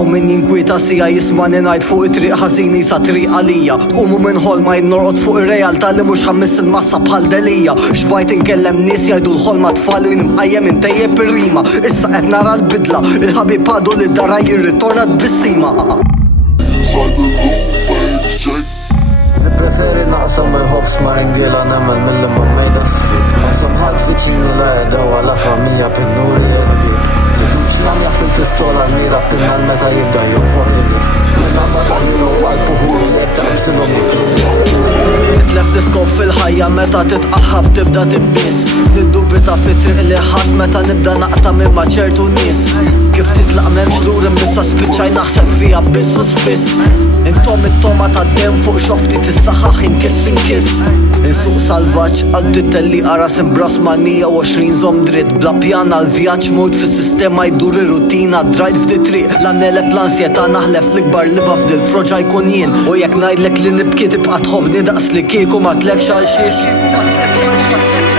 Għaw min jinkwita sija jismani najt fuq it-triq ħazini sa triq għalija. Tqumu minn ħolma jidnorqod fuq ir-realtà li mhux ħammiss il-massa bħal delija. Xbajt inkellem nies jgħidu l-ħolma tfal u jinimqajjem intejjeb ir-rima. Issa qed nara l-bidla, il-ħabib għadu li d-dara jirritornat bis-sima. Nipreferi naqsam il-ħobs ma ringila nemmen mill-li ma mejdas. Naqsam ħadd viċini la jedew għala familja pin-nuri jirbi. Fiduċi għamja fil-pistola l-mira pinnal meta jibda jonfoq il-jif. Minna taħiru għal-puħur li jek taqbżilhom jikru. Nitlef l-iskop fil-ħajja meta titqaħħab tibda tibbis. Niddubita fit-triq li ħadd meta nibda naqta minn ma ċertu nies. Kif titlaq memx lur imbissa spiċċaj naħseb fija biss u spiss. Intom it-toma ta' dem fuq xofti tissaħħaħ inkiss. Insuq salvaġġ għaddi telli qaras imbras ma' 120 zom dritt. Bla pjan għal-vjaġġ mod fis-sistema jdur ir-rutina drajt f'di triq. L-annelep l-ansjeta naħlef l-ikbar liba f'dil froġa jkun jien. U jekk ngħidlek li nibki tibqa' tħobbni daqs li kieku ma tlekx għal xiex.